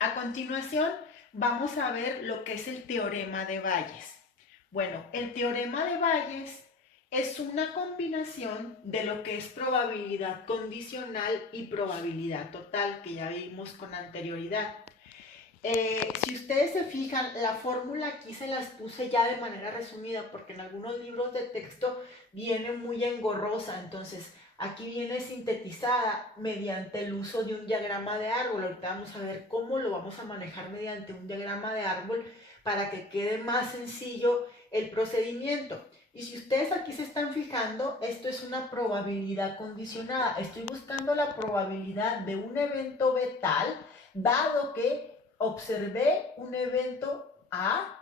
A continuación, vamos a ver lo que es el teorema de Bayes. Bueno, el teorema de Bayes es una combinación de lo que es probabilidad condicional y probabilidad total, que ya vimos con anterioridad. Si ustedes se fijan, la fórmula aquí se las puse ya de manera resumida porque en algunos libros de texto viene muy engorrosa, entonces aquí viene sintetizada mediante el uso de un diagrama de árbol. Ahorita vamos a ver cómo lo vamos a manejar mediante un diagrama de árbol para que quede más sencillo el procedimiento. Y si ustedes aquí se están fijando, esto es una probabilidad condicionada. Estoy buscando la probabilidad de un evento B tal, dado que observé un evento A,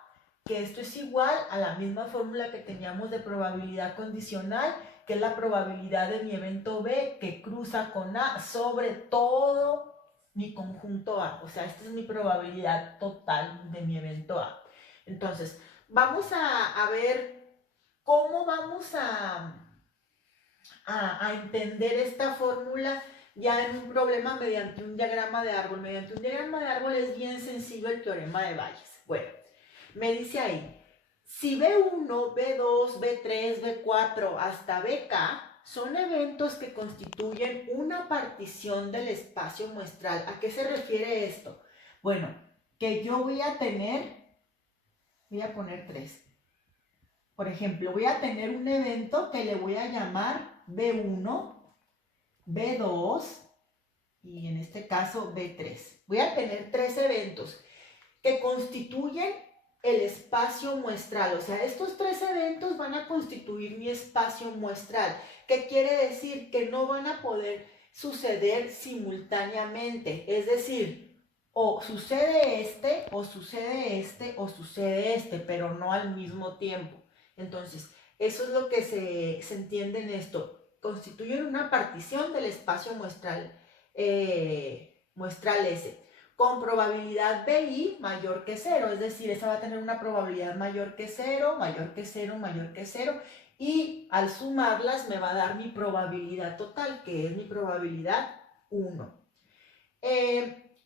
que esto es igual a la misma fórmula que teníamos de probabilidad condicional, que es la probabilidad de mi evento B que cruza con A sobre todo mi conjunto A. O sea, esta es mi probabilidad total de mi evento A. Entonces, vamos a ver cómo vamos a entender esta fórmula ya en un problema mediante un diagrama de árbol. Mediante un diagrama de árbol es bien sencillo el teorema de Bayes. Bueno, me dice ahí, si B1, B2, B3, B4 hasta BK son eventos que constituyen una partición del espacio muestral. ¿A qué se refiere esto? Bueno, que yo voy a poner 3. Por ejemplo, voy a tener un evento que le voy a llamar B1, B2 y en este caso B3. Voy a tener 3 eventos que constituyen el espacio muestral. O sea, estos 3 eventos van a constituir mi espacio muestral. ¿Qué quiere decir? Que no van a poder suceder simultáneamente. Es decir, o sucede este, o sucede este, o sucede este, pero no al mismo tiempo. Entonces, eso es lo que se entiende en esto. Constituyen una partición del espacio muestral, muestral S, con probabilidad BI mayor que 0, es decir, esa va a tener una probabilidad mayor que 0, mayor que 0, mayor que 0, y al sumarlas me va a dar mi probabilidad total, que es mi probabilidad 1.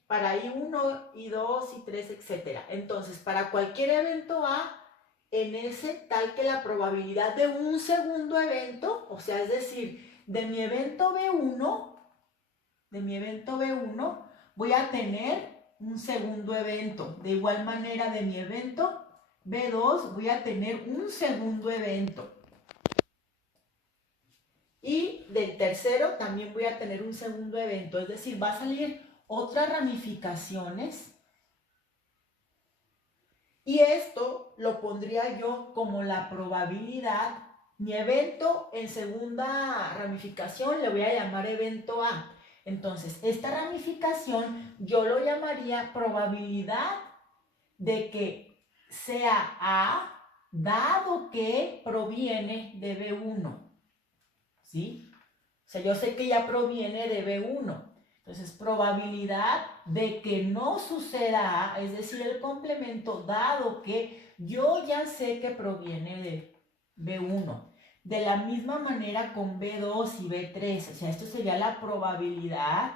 Para I1, I2, I3, etc. Entonces, para cualquier evento A, en ese tal que la probabilidad de un segundo evento, o sea, es decir, de mi evento B1, voy a tener un segundo evento. De igual manera, de mi evento B2 voy a tener un segundo evento. Y del tercero también voy a tener un segundo evento. Es decir, va a salir otras ramificaciones. Y esto lo pondría yo como la probabilidad. Mi evento en segunda ramificación le voy a llamar evento A. Entonces, esta ramificación yo lo llamaría probabilidad de que sea A dado que proviene de B1. ¿Sí? O sea, yo sé que ya proviene de B1. Entonces, probabilidad de que no suceda A, es decir, el complemento dado que yo ya sé que proviene de B1. De la misma manera con B2 y B3, o sea, esto sería la probabilidad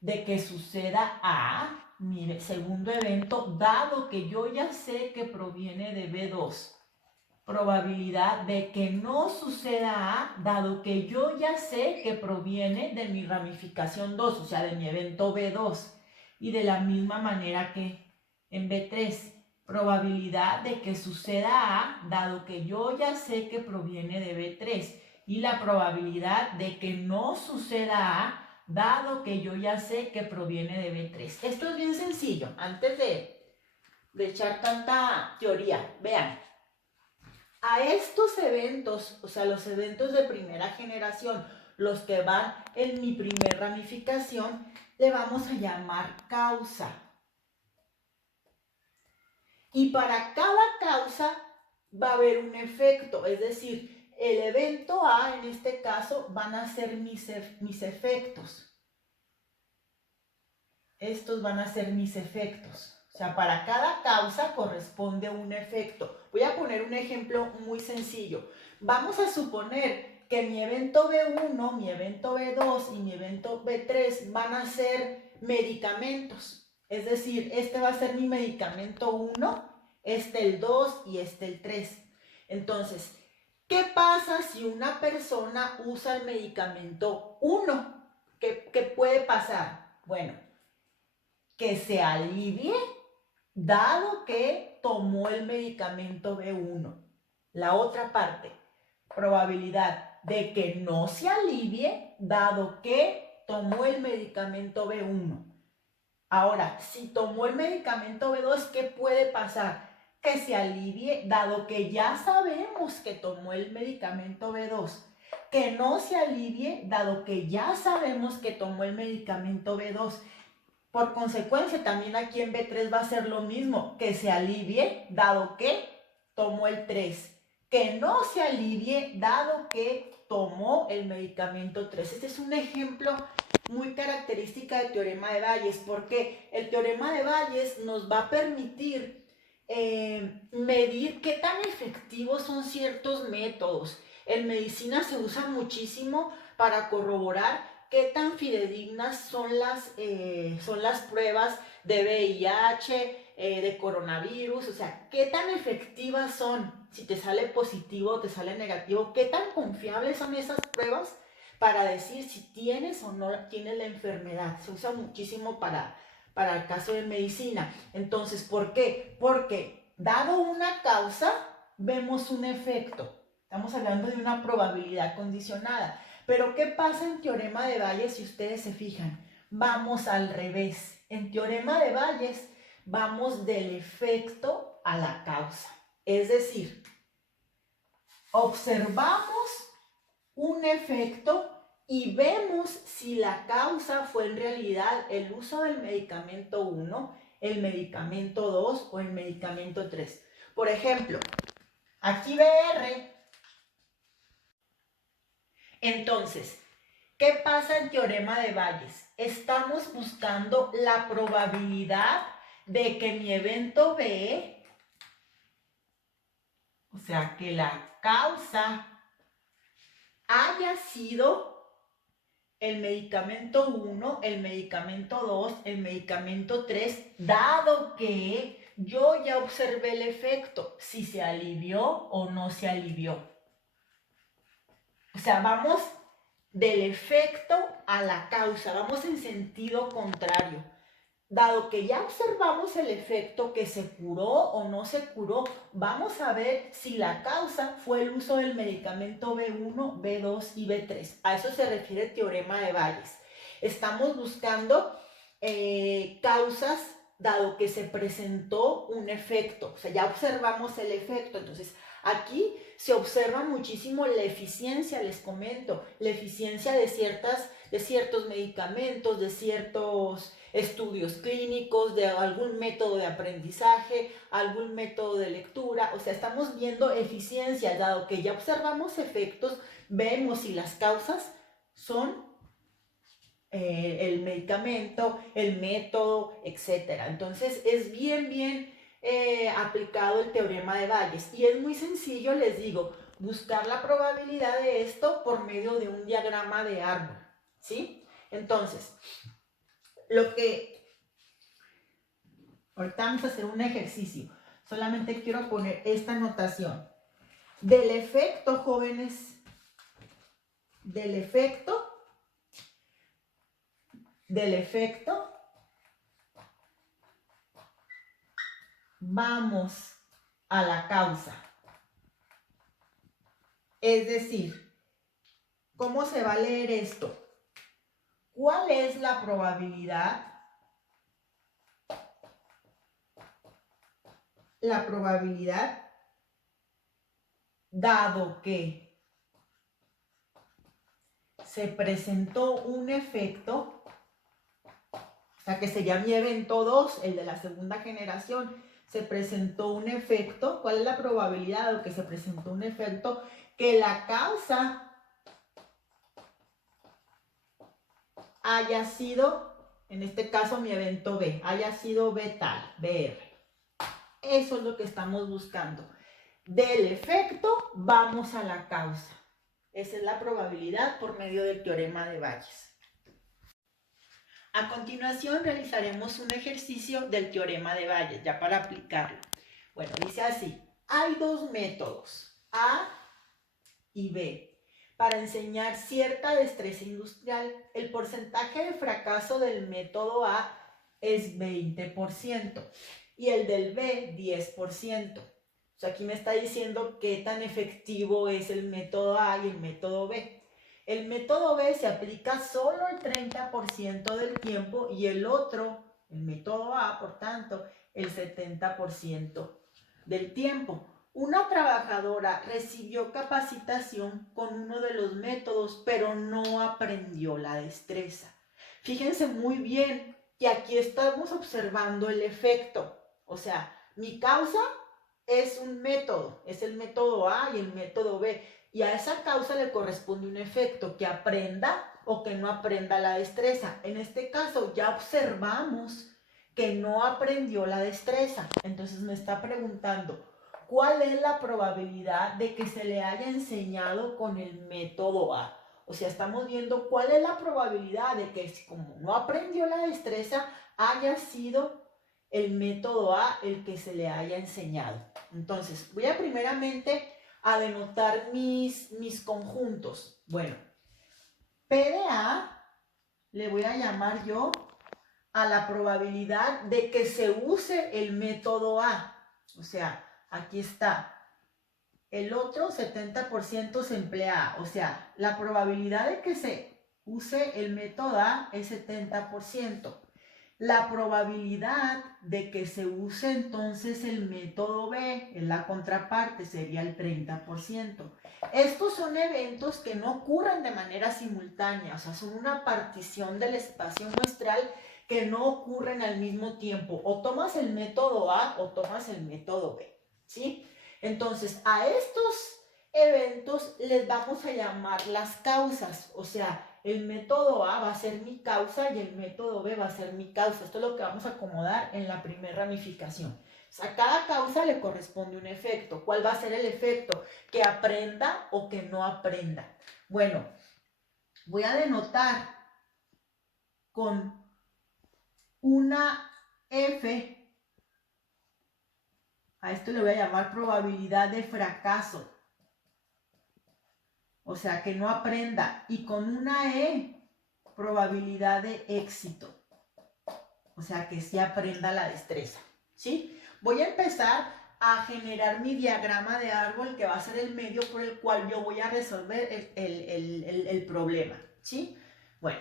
de que suceda A, mi segundo evento, dado que yo ya sé que proviene de B2. Probabilidad de que no suceda A, dado que yo ya sé que proviene de mi ramificación 2, o sea, de mi evento B2. Y de la misma manera que en B3, probabilidad de que suceda A, dado que yo ya sé que proviene de B3. Y la probabilidad de que no suceda A, dado que yo ya sé que proviene de B3. Esto es bien sencillo. Antes de echar tanta teoría, vean. A estos eventos, o sea, los eventos de primera generación, los que van en mi primer ramificación, le vamos a llamar causa. Y para cada causa va a haber un efecto, es decir, el evento A, en este caso, van a ser mis efectos. Estos van a ser mis efectos. O sea, para cada causa corresponde un efecto. Voy a poner un ejemplo muy sencillo. Vamos a suponer que mi evento B1, mi evento B2 y mi evento B3 van a ser medicamentos. Es decir, este va a ser mi medicamento 1, este el 2 y este el 3. Entonces, ¿qué pasa si una persona usa el medicamento 1? ¿Qué puede pasar? Bueno, que se alivie dado que tomó el medicamento B1. La otra parte, probabilidad de que no se alivie dado que tomó el medicamento B1. Ahora, si tomó el medicamento B2, ¿qué puede pasar? Que se alivie dado que ya sabemos que tomó el medicamento B2. Que no se alivie dado que ya sabemos que tomó el medicamento B2. Por consecuencia, también aquí en B3 va a ser lo mismo, que se alivie dado que tomó el 3. Que no se alivie dado que tomó el medicamento 3. Este es un ejemplo muy característica del teorema de Bayes, porque el teorema de Bayes nos va a permitir medir qué tan efectivos son ciertos métodos. En medicina se usa muchísimo para corroborar qué tan fidedignas son las pruebas de VIH, de coronavirus, o sea, qué tan efectivas son, si te sale positivo o te sale negativo, qué tan confiables son esas pruebas para decir si tienes o no tienes la enfermedad. Se usa muchísimo para el caso de medicina. Entonces, ¿por qué? Porque dado una causa, vemos un efecto. Estamos hablando de una probabilidad condicionada. Pero ¿qué pasa en teorema de Bayes si ustedes se fijan? Vamos al revés. En teorema de Bayes vamos del efecto a la causa. Es decir, observamos un efecto y vemos si la causa fue en realidad el uso del medicamento 1, el medicamento 2 o el medicamento 3. Por ejemplo, aquí BR. Entonces, ¿qué pasa en teorema de Bayes? Estamos buscando la probabilidad de que mi evento B, o sea, que la causa haya sido el medicamento 1, el medicamento 2, el medicamento 3, dado que yo ya observé el efecto, si se alivió o no se alivió. O sea, vamos del efecto a la causa, vamos en sentido contrario. Dado que ya observamos el efecto, que se curó o no se curó, vamos a ver si la causa fue el uso del medicamento B1, B2 y B3. A eso se refiere el teorema de Bayes. Estamos buscando causas dado que se presentó un efecto. O sea, ya observamos el efecto. Entonces, aquí se observa muchísimo la eficiencia, les comento, la eficiencia de ciertos medicamentos, de ciertos estudios clínicos, de algún método de aprendizaje, algún método de lectura. O sea, estamos viendo eficiencia, dado que ya observamos efectos, vemos si las causas son el medicamento, el método, etc. Entonces, es bien aplicado el teorema de Bayes. Y es muy sencillo, les digo, buscar la probabilidad de esto por medio de un diagrama de árbol, ¿sí? Entonces, ahorita vamos a hacer un ejercicio. Solamente quiero poner esta anotación. Del efecto, jóvenes, del efecto, vamos a la causa. Es decir, ¿cómo se va a leer esto? ¿Cuál es la probabilidad? La probabilidad dado que se presentó un efecto, o sea que sería mi evento 2, el de la segunda generación, se presentó un efecto. ¿Cuál es la probabilidad de que se presentó un efecto? Que la causa haya sido, en este caso mi evento B, haya sido B tal, BR. Eso es lo que estamos buscando. Del efecto vamos a la causa. Esa es la probabilidad por medio del teorema de Bayes. A continuación realizaremos un ejercicio del teorema de Bayes, ya para aplicarlo. Bueno, dice así, hay dos métodos, A y B, para enseñar cierta destreza industrial. El porcentaje de fracaso del método A es 20% y el del B 10%. O sea, aquí me está diciendo qué tan efectivo es el método A y el método B. El método B se aplica solo el 30% del tiempo y el otro, el método A, por tanto, el 70% del tiempo. Una trabajadora recibió capacitación con uno de los métodos, pero no aprendió la destreza. Fíjense muy bien que aquí estamos observando el efecto. O sea, mi causa es un método, es el método A y el método B. Y a esa causa le corresponde un efecto, que aprenda o que no aprenda la destreza. En este caso ya observamos que no aprendió la destreza. Entonces me está preguntando, ¿cuál es la probabilidad de que se le haya enseñado con el método A? O sea, estamos viendo cuál es la probabilidad de que, como no aprendió la destreza, haya sido el método A el que se le haya enseñado. Entonces, voy a primeramente a denotar mis conjuntos. Bueno, P de A le voy a llamar yo a la probabilidad de que se use el método A. O sea, aquí está. El otro 70% se emplea A. O sea, la probabilidad de que se use el método A es 70%. La probabilidad de que se use entonces el método B, en la contraparte, sería el 30%. Estos son eventos que no ocurren de manera simultánea, o sea, son una partición del espacio muestral que no ocurren al mismo tiempo. O tomas el método A o tomas el método B, ¿sí? Entonces, a estos eventos les vamos a llamar las causas, o sea, el método A va a ser mi causa y el método B va a ser mi causa. Esto es lo que vamos a acomodar en la primera ramificación. O sea, a cada causa le corresponde un efecto. ¿Cuál va a ser el efecto? Que aprenda o que no aprenda. Bueno, voy a denotar con una F. A esto le voy a llamar probabilidad de fracaso. O sea, que no aprenda. Y con una E, probabilidad de éxito. O sea, que sí aprenda la destreza, ¿sí? Voy a empezar a generar mi diagrama de árbol, que va a ser el medio por el cual yo voy a resolver el problema, ¿sí? Bueno,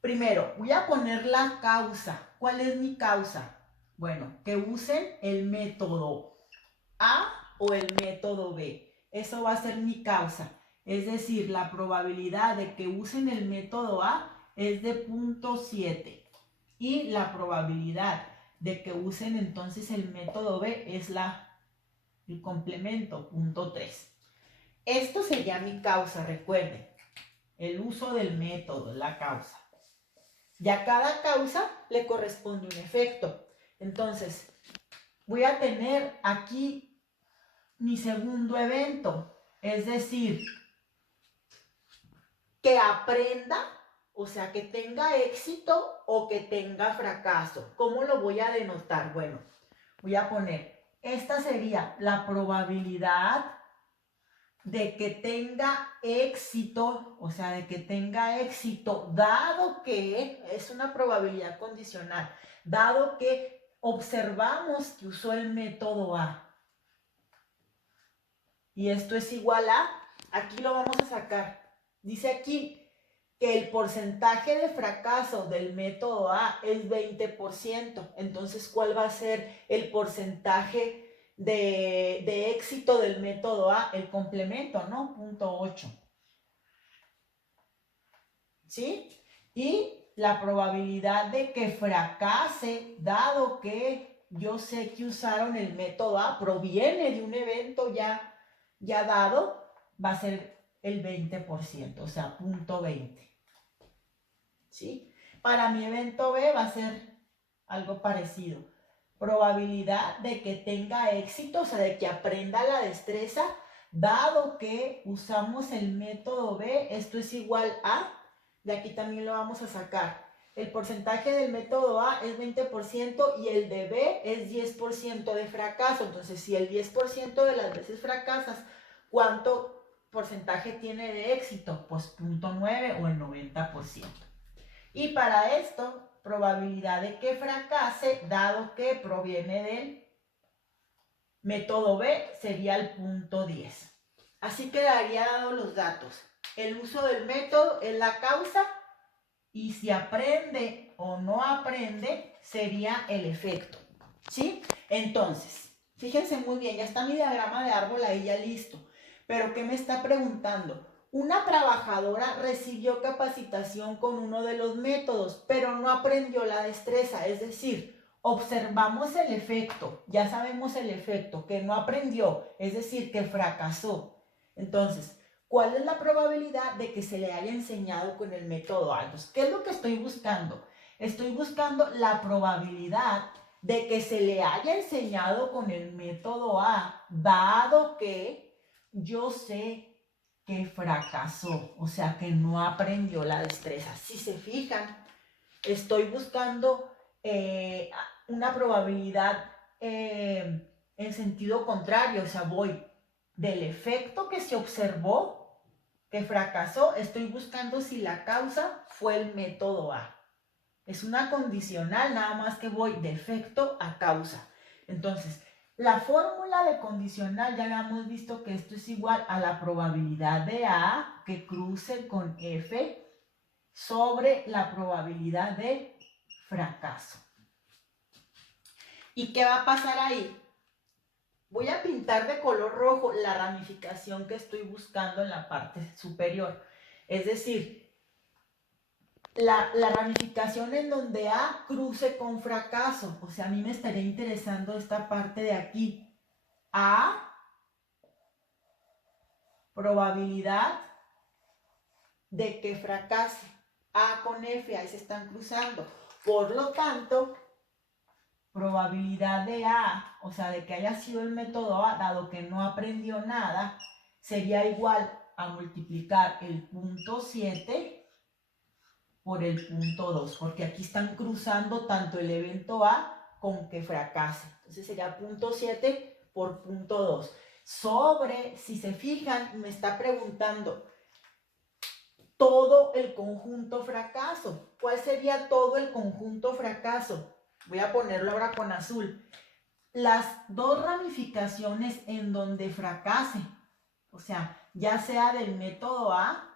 primero voy a poner la causa. ¿Cuál es mi causa? Bueno, que usen el método A o el método B. Eso va a ser mi causa. Es decir, la probabilidad de que usen el método A es de 0.7 y la probabilidad de que usen entonces el método B es el complemento, 0.3. Esto sería mi causa, recuerden, el uso del método, la causa. Y a cada causa le corresponde un efecto. Entonces, voy a tener aquí mi segundo evento, es decir, que aprenda, o sea, que tenga éxito o que tenga fracaso. ¿Cómo lo voy a denotar? Bueno, voy a poner, esta sería la probabilidad de que tenga éxito, o sea, de que tenga éxito, dado que, es una probabilidad condicional, dado que observamos que usó el método A. Y esto es igual a, aquí lo vamos a sacar, dice aquí que el porcentaje de fracaso del método A es 20%. Entonces, ¿cuál va a ser el porcentaje de éxito del método A? El complemento, ¿no? 0.8. ¿Sí? Y la probabilidad de que fracase, dado que yo sé que usaron el método A, proviene de un evento ya dado, va a ser el 20%, o sea, 0.20. ¿Sí? Para mi evento B va a ser algo parecido. Probabilidad de que tenga éxito, o sea, de que aprenda la destreza, dado que usamos el método B, esto es igual a, de aquí también lo vamos a sacar, el porcentaje del método A es 20% y el de B es 10% de fracaso. Entonces, si el 10% de las veces fracasas, ¿cuánto porcentaje tiene de éxito? Pues 0.9 o el 90%. Y para esto, probabilidad de que fracase, dado que proviene del método B, sería el 0.10. Así quedaría dado los datos. El uso del método es la causa y si aprende o no aprende sería el efecto. ¿Sí? Entonces, fíjense muy bien, ya está mi diagrama de árbol ahí ya listo. Pero ¿qué me está preguntando? Una trabajadora recibió capacitación con uno de los métodos, pero no aprendió la destreza, es decir, observamos el efecto, ya sabemos el efecto, que no aprendió, es decir, que fracasó. Entonces, ¿cuál es la probabilidad de que se le haya enseñado con el método A? Entonces, ¿qué es lo que estoy buscando? Estoy buscando la probabilidad de que se le haya enseñado con el método A, dado que yo sé que fracasó, o sea, que no aprendió la destreza. Si se fijan, estoy buscando una probabilidad en sentido contrario, o sea, voy del efecto que se observó, que fracasó, estoy buscando si la causa fue el método A. Es una condicional, nada más que voy de efecto a causa. Entonces, la fórmula de condicional ya habíamos visto que esto es igual a la probabilidad de A que cruce con F sobre la probabilidad de fracaso. ¿Y qué va a pasar ahí? Voy a pintar de color rojo la ramificación que estoy buscando en la parte superior. Es decir, la ramificación en donde A cruce con fracaso. O sea, a mí me estaría interesando esta parte de aquí. A, probabilidad de que fracase. A con F, ahí se están cruzando. Por lo tanto, probabilidad de A, o sea, de que haya sido el método A, dado que no aprendió nada, sería igual a multiplicar el 0.7 por el 0.2, porque aquí están cruzando tanto el evento A con que fracase. Entonces sería 0.7 por 0.2. Sobre, si se fijan, me está preguntando todo el conjunto fracaso. ¿Cuál sería todo el conjunto fracaso? Voy a ponerlo ahora con azul. Las dos ramificaciones en donde fracase, o sea, ya sea del método A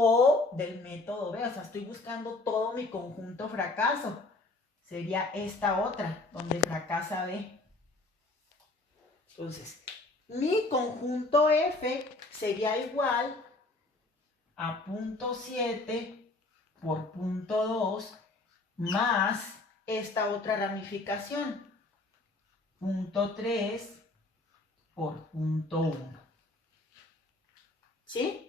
o del método B, o sea, estoy buscando todo mi conjunto fracaso. Sería esta otra, donde fracasa B. Entonces, mi conjunto F sería igual a 0.7 por 0.2 más esta otra ramificación, 0.3 por 0.1. ¿Sí?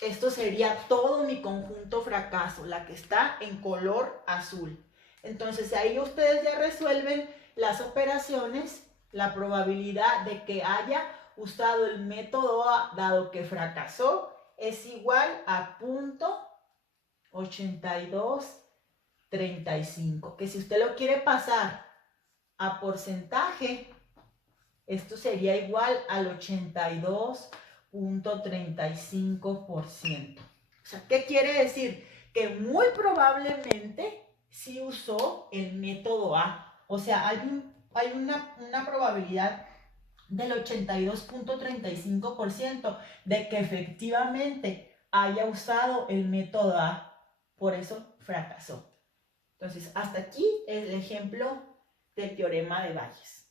Esto sería todo mi conjunto fracaso, la que está en color azul. Entonces ahí ustedes ya resuelven las operaciones, la probabilidad de que haya usado el método A dado que fracasó es igual a 0.8235, que si usted lo quiere pasar a porcentaje, esto sería igual al 82.35%. O sea, ¿qué quiere decir? Que muy probablemente sí usó el método A. O sea, hay una probabilidad del 82.35% de que efectivamente haya usado el método A. Por eso fracasó. Entonces, hasta aquí el ejemplo del teorema de Bayes.